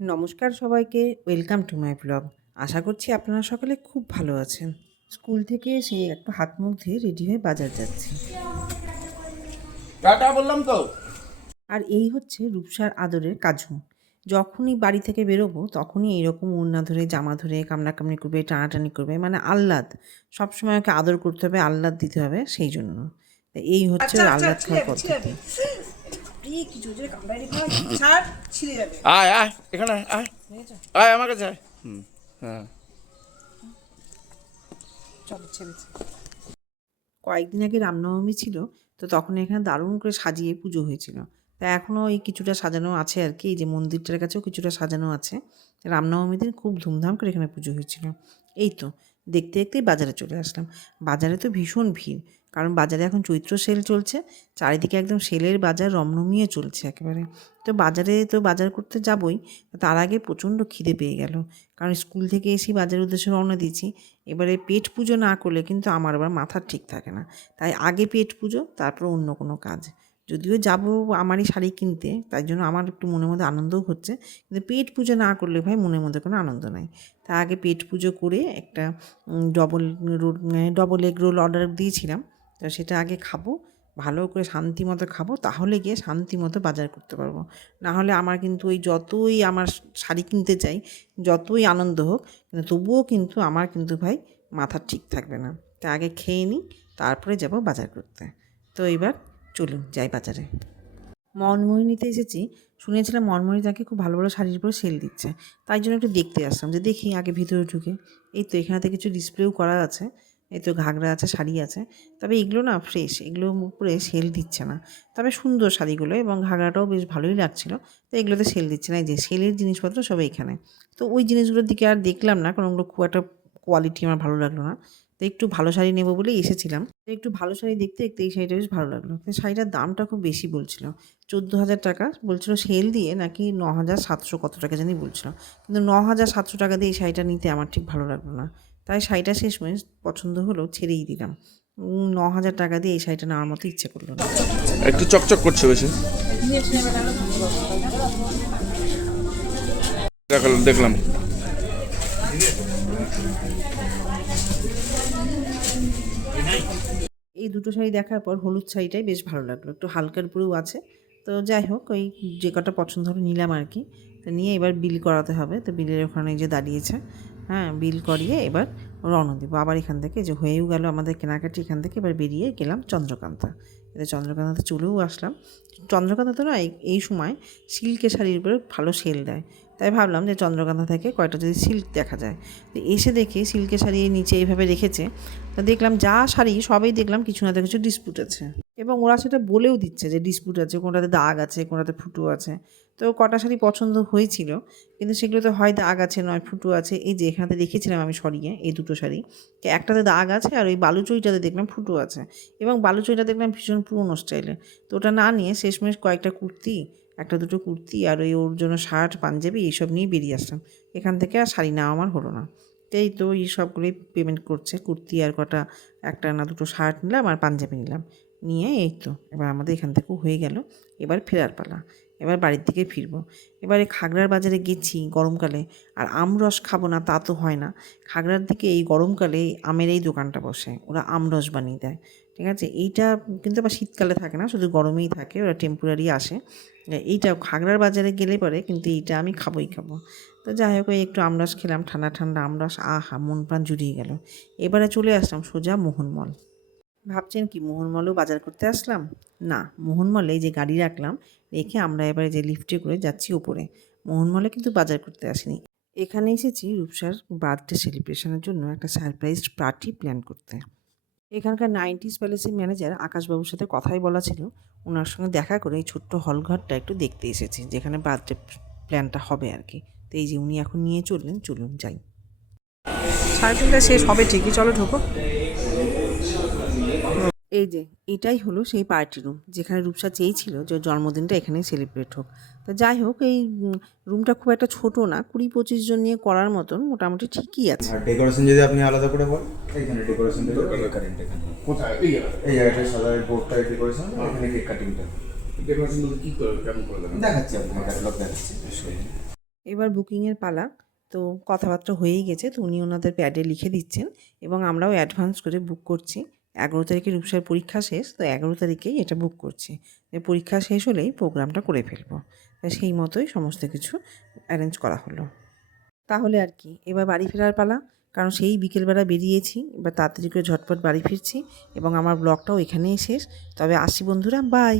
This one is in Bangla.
নমস্কার সবাইকে, ওয়েলকাম টু মাই ব্লগ। আশা করছি আপনারা সকলে খুব ভালো আছেন। স্কুল থেকে এসে একটু হাত মুখ ধুয়ে রেডি হয়ে বাজার যাচ্ছি। টাটা বললাম তো। আর এই হচ্ছে রূপসার আদরের কাজু। যখনই বাড়ি থেকে বেরোবো তখনই এইরকম ওড়না ধরে জামা ধরে কামড়াকামড়ি করবে, টানাটানি করবে, মানে আহ্লাদ। সবসময় ওকে আদর করতে হবে, আহ্লাদ দিতে হবে, সেই জন্য। তা এই হচ্ছে ওর আহ্লাদ খাওয়ার পদ্ধতি। আয় আয় এখানে আয়, আয় আমার কাছে আয়। হ্যাঁ, চলো ছেড়েছে। কয়েকদিন আগে রামনবমী ছিল, তো তখন এখানে দারুণ করে সাজিয়ে পুজো হয়েছিল। তা এখনও এই কিছুটা সাজানো আছে আর কি, এই যে মন্দিরটার কাছেও কিছুটা সাজানো আছে। রামনবমীর দিন খুব ধুমধাম করে এখানে পুজো হয়েছিল। এই তো দেখতে দেখতেই বাজারে চলে আসলাম। বাজারে তো ভীষণ ভিড়, কারণ বাজারে এখন চৈত্র সেল চলছে। চারিদিকে একদম সেলের বাজার রমরমিয়ে চলছে একেবারে। তো বাজারে তো বাজার করতে যাবই, তার আগে প্রচণ্ড খিদে পেয়ে গেল। কারণ স্কুল থেকে এসেই বাজারের উদ্দেশ্যে রওনা দিয়েছি। এবারে পেট পুজো না করলে কিন্তু আমার আবার মাথা ঠিক থাকে না। তাই আগে পেট পুজো, তারপর অন্য কোনো কাজ। যদিও যাবো আমারই শাড়ি কিনতে, তাই জন্য আমার একটু মনের মধ্যে আনন্দও হচ্ছে, কিন্তু পেট পুজো না করলে ভাই মনের মধ্যে কোনো আনন্দ নাই। তা আগে পেট পুজো করে একটা ডবল এগ রোল অর্ডার দিয়েছিলাম। তো সেটা আগে খাবো, ভালো করে শান্তি মতো খাবো, তাহলে গিয়ে শান্তি মতো বাজার করতে পারবো। নাহলে আমার কিন্তু ওই যতই আমার শাড়ি কিনতে চাই, যতই আনন্দ হোক, কিন্তু তবুও কিন্তু আমার কিন্তু ভাই মাথা ঠিক থাকবে না। তা আগে খেয়ে নিই, তারপরে যাব বাজার করতে। তো এবার চলুন যাই বাজারে। মনমোহিনীতে এসেছি, শুনেছিলাম মনমোহিনীটাকে খুব ভালো ভালো শাড়ির উপরে সেল দিচ্ছে। তাই জন্য একটু দেখতে আসলাম, যে দেখি আগে ভিতরে ঢুকে। এই তো এখানেতে কিছু ডিসপ্লেও করা আছে। এই তো ঘাগরা আছে, শাড়ি আছে। তবে এগুলো না ফ্রেশ, এগুলোর উপরে সেল দিচ্ছে না। তবে সুন্দর শাড়িগুলো এবং ঘাগরাটাও বেশ ভালোই লাগছিল। তো এগুলোতে সেল দিচ্ছে না, এই যে সেলের জিনিসপত্র সব এখানে। তো ওই জিনিসগুলোর দিকে আর দেখলাম না, কারণ ওগুলো খুব একটা কোয়ালিটি আমার ভালো লাগলো না। তো একটু ভালো শাড়ি নেবো বলেই এসেছিলাম। তো একটু ভালো শাড়ি দেখতে দেখতে এই শাড়িটা বেশ ভালো লাগলো। কিন্তু শাড়িটার দামটা খুব বেশি বলছিল। 14,000 টাকা বলছিল, সেল দিয়ে নাকি 9,700 কত টাকা জানি বলছিল। কিন্তু 9,700 টাকা দিয়ে এই শাড়িটা নিতে আমার ঠিক ভালো লাগলো না। তাই শাড়িটা শেষমেশ পছন্দ হলো, ছেড়েই দিলাম। 9,000 টাকা দিয়ে এই শাড়িটা নেওয়ার মতো ইচ্ছে করলো না। একটু চকচক করছে বেশি। দেখলাম এই দুটো শাড়ি দেখার পর হলুদ শাড়িটাই বেশ ভালো লাগলো, একটু হালকার উপরেও আছে। তো যাই হোক, ওই যে কটা পছন্দ হলো নিলাম আর কি। তো নিয়ে এবার বিল করাতে হবে, তো বিলের ওখানে যে দাঁড়িয়েছে, হ্যাঁ বিল করিয়ে এবার রওনা দেবো আবার এখান থেকে। যে হয়েও গেল আমাদের কেনাকাটি, এখান থেকে এবার বেরিয়ে গেলাম চন্দ্রকান্তা। এটা চন্দ্রকান্তাতে চলেও আসলাম। চন্দ্রকান্তাতে না এই সময় সিল্কের শাড়ির উপরে ভালো সেল দেয়। তাই ভাবলাম যে চন্দ্রকান্তা থেকে কয়টা যদি সিল্ক দেখা যায়। তো এসে দেখি সিল্কের শাড়ি নিচে এইভাবে রেখেছে। তো দেখলাম যা শাড়ি সবই দেখলাম কিছু না কিছু ডিসপুট আছে, এবং ওরা সেটা বলেও দিচ্ছে যে ডিসপুট আছে, কোনটাতে দাগ আছে, কোনটাতে ফুটো আছে। তো কটা শাড়ি পছন্দ হয়েছিল, কিন্তু সেগুলোতে হয় দাগ আছে, নয় ফুটো আছে। এই যে এখানে দেখেছিলাম আমি সরিয়ে এই দুটো শাড়ি, একটাতে দাগ আছে আর ওই বালুচরিটাতে দেখলাম ফুটো আছে, এবং বালুচরিটা দেখলাম ভীষণ পুরনো স্টাইলে। তো ওটা না নিয়ে শেষমেশ কয়েকটা কুর্তি, একটা দুটো কুর্তি আর ওই ওর জন্য শার্ট পাঞ্জাবি এইসব নিয়ে বেরিয়ে আসলাম। এখান থেকে আর শাড়ি নেওয়া আমার হলো না। এই তো এই সবগুলোই পেমেন্ট করছে, কুর্তি আর কটা, একটা না দুটো শার্ট নিলাম আর পাঞ্জাবি নিলাম। নিয়ে এই তো এবার আমাদের এখান থেকেও হয়ে গেল। এবার ফেরার পালা, এবার বাড়ির দিকে ফিরবো। এবারে খাগড়ার বাজারে গেছি গরমকালে, আর আমরস খাবো না তা তো হয় না। খাগড়ার দিকে এই গরমকালে আমের এই দোকানটা বসে, ওরা আমরস বানিয়ে দেয়। ঠিক আছে, এইটা কিন্তু আবার শীতকালে থাকে না, শুধু গরমেই থাকে, ওরা টেম্পোরারি আসে। এইটা খাগড়ার বাজারে গেলে পরে কিন্তু এইটা আমি খাবোই খাবো। তো যাই হোক, ওই একটু আমরস খেলাম, ঠান্ডা ঠান্ডা আমরস, আহা মন প্রাণ জুড়িয়ে গেল। এবারে চলে আসলাম সোজা মোহনমল। ভাবছেন কি মোহনমলেও বাজার করতে আসলাম? না, মোহনমলে যে গাড়ি রাখলাম, রেখে আমরা এবারে যে লিফটে করে যাচ্ছি উপরে। মোহনমলে কিন্তু বাজার করতে আসিনি, এখানে এসেছি রূপসার বার্থডে সেলিব্রেশনের জন্য একটা সারপ্রাইজ পার্টি প্ল্যান করতে। এখানকার 90s প্যালেসের ম্যানেজার আকাশবাবুর সাথে কথাই বলা ছিল, ওনার সঙ্গে দেখা করে এই ছোট্ট হলঘরটা একটু দেখতে এসেছি, যেখানে বার্থডে প্ল্যানটা হবে আর কি। তো এই যে উনি এখন নিয়ে চললেন, চলুন যাই। 3:30 শেষ হবে ঠিকই, চলো ঢোকো। এই যে এটাই হলো সেই পার্টি রুম, যেখানে রূপসা চেয়েছিল যে ওর জন্মদিনটা এখানেই সেলিব্রেট হোক। তো যাই হোক, এই রুমটা খুব একটা ছোট না, 20-25 জন নিয়ে করার মতন মোটামুটি ঠিকই আছে। আর ডেকোরেশন যদি আপনি আলাদা করে বলেন, এইখানে ডেকোরেশন কারেন্ট এখানে কোথায়? এই জায়গাটায় সাদা বোর্ডটায় ডেকোরেশন, এখানে কেক কাটিংটা ডেকোরেশন বলতে কি করে, কেমন করে দেবেন? দেখাচ্ছি, আপনার ক্যাটালগ দেখাচ্ছি। এবার বুকিংয়ের পালা। তো কথাবার্তা হয়েই গেছে, তো উনি ওনাদের প্যাডে লিখে দিচ্ছেন এবং আমরাও অ্যাডভান্স করে বুক করছি। 11 তারিখে রূপসার পরীক্ষা শেষ, তো 11 তারিখেই এটা বুক করছি। পরীক্ষা শেষ হলেই প্রোগ্রামটা করে ফেলবো। তো সেই মতোই সমস্ত কিছু অ্যারেঞ্জ করা হলো। তাহলে আর কি, এবার বাড়ি ফেরার পালা। কারণ সেই বিকেলবেলা বেরিয়েছি, এবার তাড়াতাড়ি করে ঝটপট বাড়ি ফিরছি এবং আমার ব্লগটাও এখানেই শেষ। তবে আসি বন্ধুরা, বাই।